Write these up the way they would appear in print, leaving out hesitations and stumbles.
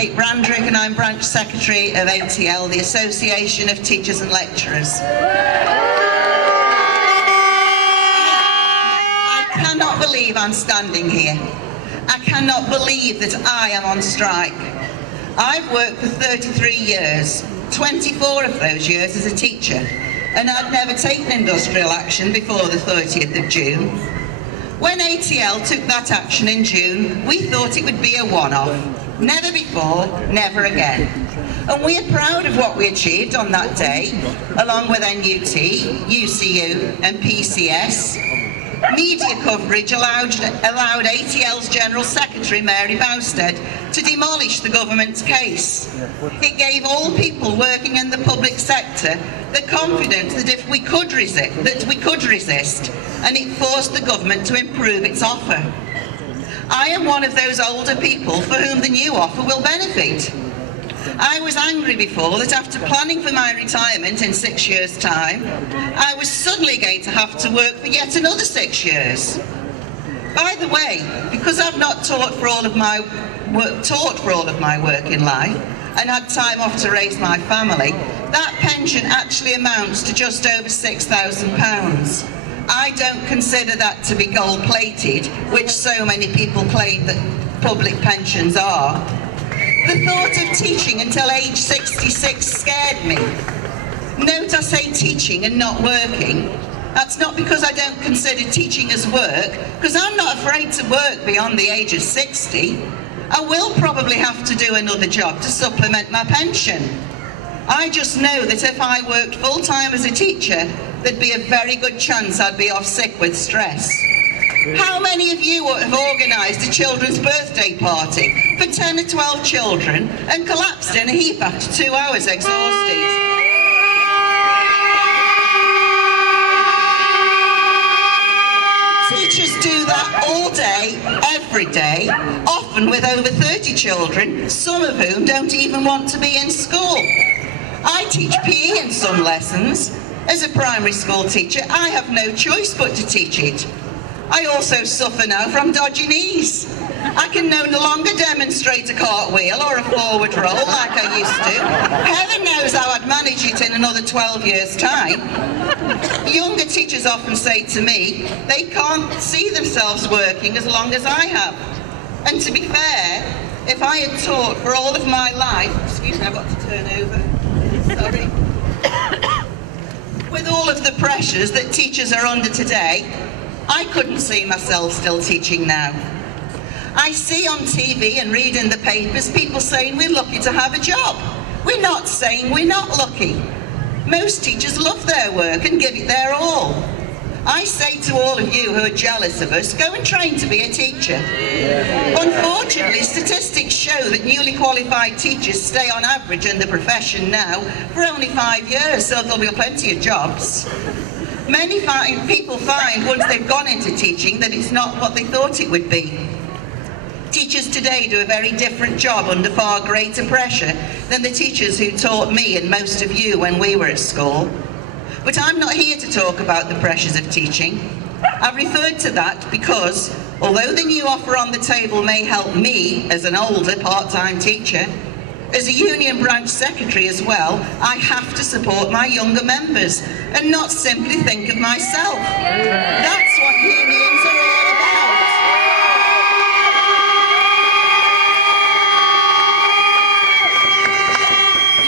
Kate Brandrick and I'm Branch Secretary of ATL, the Association of Teachers and Lecturers. I cannot believe I'm standing here. I cannot believe that I am on strike. I've worked for 33 years, 24 of those years as a teacher, and I'd never taken industrial action before the 30th of June. When ATL took that action in June, we thought it would be a one-off. Never before, never again. And we are proud of what we achieved on that day, along with NUT, UCU and PCS. Media coverage allowed ATL's General Secretary, Mary Bowstead, to demolish the government's case. It gave all people working in the public sector the confidence that we could resist, and it forced the government to improve its offer. I am one of those older people for whom the new offer will benefit. I was angry before that after planning for my retirement in 6 years' time, I was suddenly going to have to work for yet another 6 years. By the way, because I've not taught for all of my work in life and had time off to raise my family, that pension actually amounts to just over £6,000. I don't consider that to be gold-plated, which so many people claim that public pensions are. The thought of teaching until age 66 scared me. Note I say teaching and not working. That's not because I don't consider teaching as work, because I'm not afraid to work beyond the age of 60. I will probably have to do another job to supplement my pension. I just know that if I worked full-time as a teacher, there'd be a very good chance I'd be off sick with stress. How many of you have organised a children's birthday party for 10 or 12 children and collapsed in a heap after 2 hours exhausted? Teachers do that all day, every day, often with over 30 children, some of whom don't even want to be in school. I teach PE in some lessons. As a primary school teacher, I have no choice but to teach it. I also suffer now from dodgy knees. I can no longer demonstrate a cartwheel or a forward roll like I used to. Heaven knows how I'd manage it in another 12 years' time. Younger teachers often say to me they can't see themselves working as long as I have. And to be fair, if I had taught for all of my life, excuse me, I've got to turn over, sorry. With all of the pressures that teachers are under today, I couldn't see myself still teaching now. I see on TV and read in the papers people saying we're lucky to have a job. We're not saying we're not lucky. Most teachers love their work and give it their all. I say to all of you who are jealous of us, go and train to be a teacher. Unfortunately, statistics show that newly qualified teachers stay on average in the profession now for only 5 years, so there'll be plenty of jobs. Many people find once they've gone into teaching that it's not what they thought it would be. Teachers today do a very different job under far greater pressure than the teachers who taught me and most of you when we were at school. But I'm not here to talk about the pressures of teaching. I've referred to that because, although the new offer on the table may help me as an older part-time teacher, as a union branch secretary as well, I have to support my younger members and not simply think of myself. That's what unions are all about.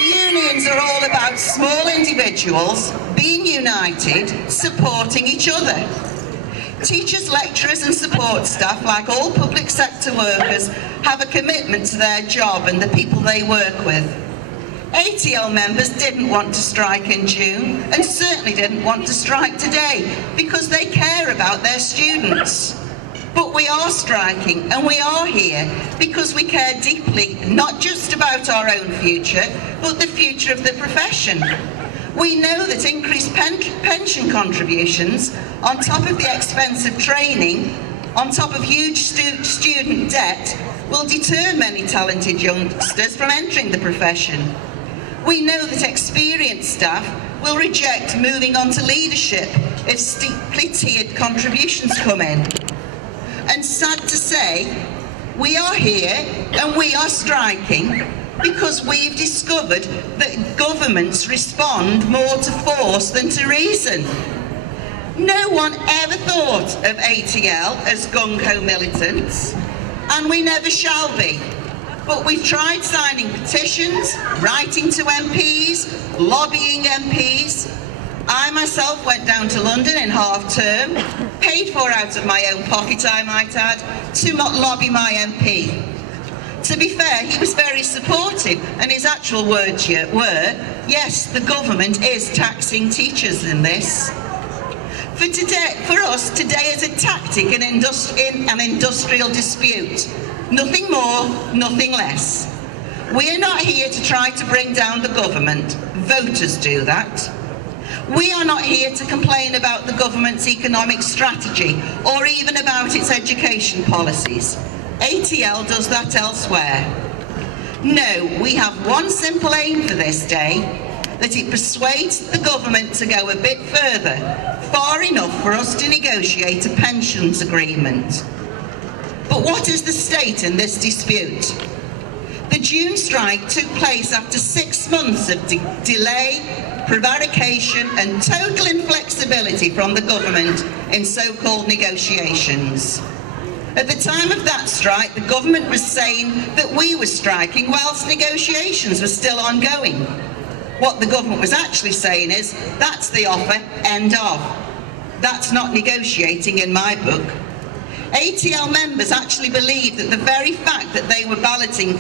Unions are all about small individuals being united, supporting each other. Teachers, lecturers and support staff, like all public sector workers, have a commitment to their job and the people they work with. ATL members didn't want to strike in June and certainly didn't want to strike today because they care about their students. But we are striking and we are here because we care deeply, not just about our own future, but the future of the profession. We know that increased pension contributions, on top of the expense of training, on top of huge student debt, will deter many talented youngsters from entering the profession. We know that experienced staff will reject moving on to leadership if steeply tiered contributions come in. And sad to say, We are here and we are striking because we've discovered that governments respond more to force than to reason. No one ever thought of ATL as gung-ho militants, and we never shall be. But we've tried signing petitions, writing to MPs, lobbying MPs. I myself went down to London in half-term, paid for out of my own pocket, I might add, to lobby my MP. To be fair, he was very supportive, and his actual words were, yes, the government is taxing teachers in this. For us, today is a tactic in an industrial dispute. Nothing more, nothing less. We are not here to try to bring down the government. Voters do that. We are not here to complain about the government's economic strategy or even about its education policies. ATL does that elsewhere. No, we have one simple aim for this day, that it persuades the government to go a bit further, far enough for us to negotiate a pensions agreement. But what is the state in this dispute? The June strike took place after 6 months of delay, prevarication and total inflexibility from the government in so-called negotiations. At the time of that strike, the government was saying that we were striking whilst negotiations were still ongoing. What the government was actually saying is, that's the offer, end of. That's not negotiating in my book. ATL members actually believed that the very fact that they were balloting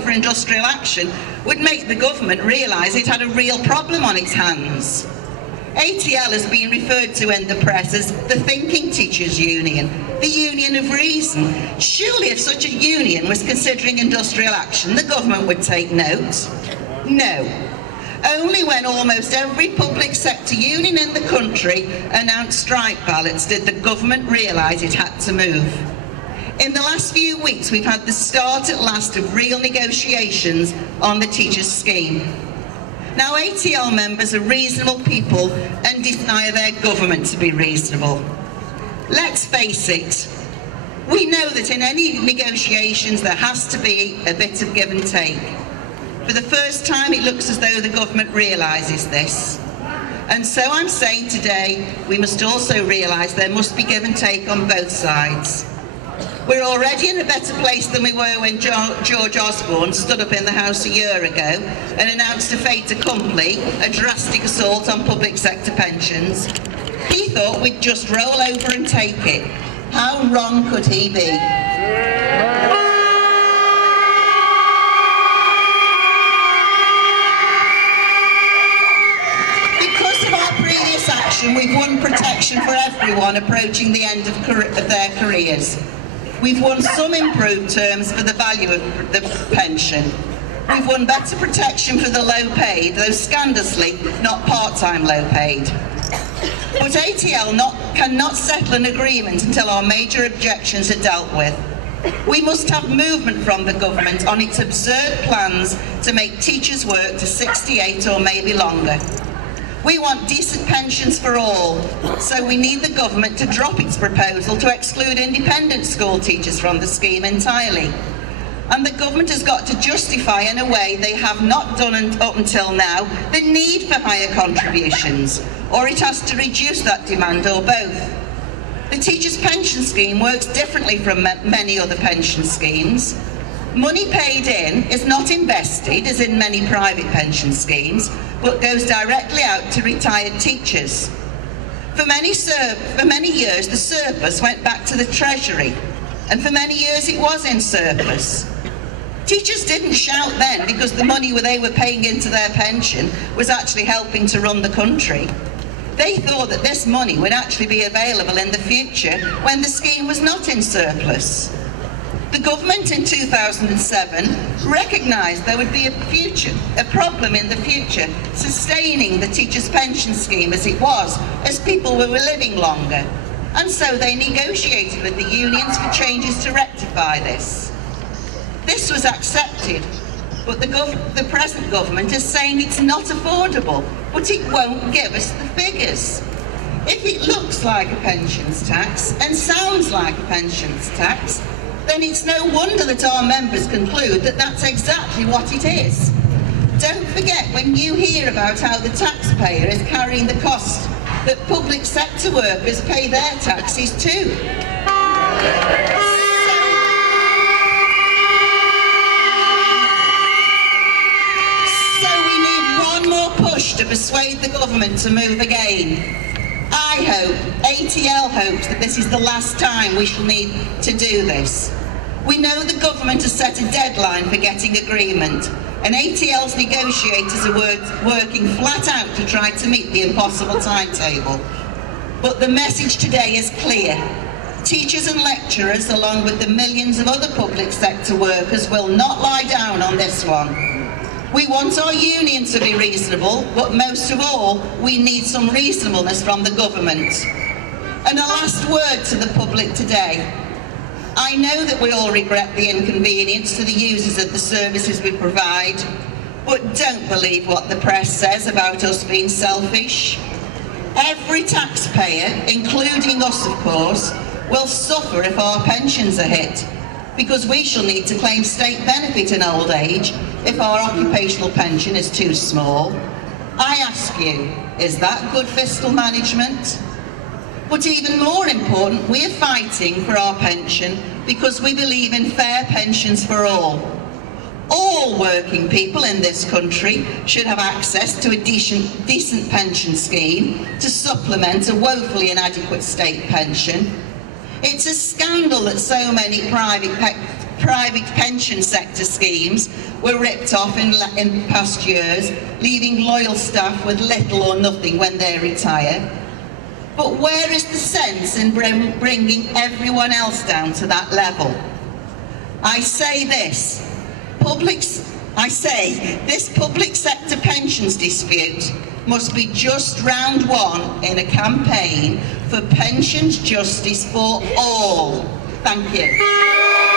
for industrial action would make the government realise it had a real problem on its hands. ATL has been referred to in the press as the Thinking Teachers Union, the Union of Reason. Surely if such a union was considering industrial action, the government would take note. No. Only when almost every public sector union in the country announced strike ballots did the government realise it had to move. In the last few weeks, we've had the start at last of real negotiations on the teachers' scheme. Now, ATL members are reasonable people and deny their government to be reasonable. Let's face it, we know that in any negotiations there has to be a bit of give and take. For the first time, it looks as though the government realises this. And so I'm saying today, we must also realise there must be give and take on both sides. We're already in a better place than we were when George Osborne stood up in the House a year ago and announced a fait accompli, a drastic assault on public sector pensions. He thought we'd just roll over and take it. How wrong could he be? We've won protection for everyone approaching the end of their careers. We've won some improved terms for the value of the pension. We've won better protection for the low paid, though scandalously not part-time low paid. But ATL cannot settle an agreement until our major objections are dealt with. We must have movement from the government on its absurd plans to make teachers work to 68 or maybe longer. We want decent pensions for all, so we need the government to drop its proposal to exclude independent school teachers from the scheme entirely. And the government has got to justify in a way they have not done up until now the need for higher contributions, or it has to reduce that demand, or both. The teachers' pension scheme works differently from many other pension schemes. Money paid in is not invested, as in many private pension schemes, but goes directly out to retired teachers. For many years, the surplus went back to the Treasury, and for many years it was in surplus. Teachers didn't shout then because the money they were paying into their pension was actually helping to run the country. They thought that this money would actually be available in the future when the scheme was not in surplus. The government in 2007 recognised there would be a problem in the future sustaining the teachers' pension scheme as it was, as people were living longer. And so they negotiated with the unions for changes to rectify this. This was accepted, but the present government is saying it's not affordable, but it won't give us the figures. If it looks like a pensions tax and sounds like a pensions tax, then it's no wonder that our members conclude that that's exactly what it is. Don't forget, when you hear about how the taxpayer is carrying the cost, that public sector workers pay their taxes too. So we need one more push to persuade the government to move again. I hope, ATL hopes, that this is the last time we shall need to do this. We know the government has set a deadline for getting agreement, and ATL's negotiators are working flat out to try to meet the impossible timetable. But the message today is clear. Teachers and lecturers, along with the millions of other public sector workers, will not lie down on this one. We want our union to be reasonable, but most of all, we need some reasonableness from the government. And a last word to the public today. I know that we all regret the inconvenience to the users of the services we provide, but don't believe what the press says about us being selfish. Every taxpayer, including us of course, will suffer if our pensions are hit, because we shall need to claim state benefit in old age if our occupational pension is too small. I ask you, is that good fiscal management? But even more important, we're fighting for our pension because we believe in fair pensions for all. All working people in this country should have access to a decent pension scheme to supplement a woefully inadequate state pension. It's a scandal that so many private pension sector schemes were ripped off in past years, leaving loyal staff with little or nothing when they retire. But where is the sense in bringing everyone else down to that level? I say this public sector pensions dispute must be just round one in a campaign for pensions justice for all. Thank you.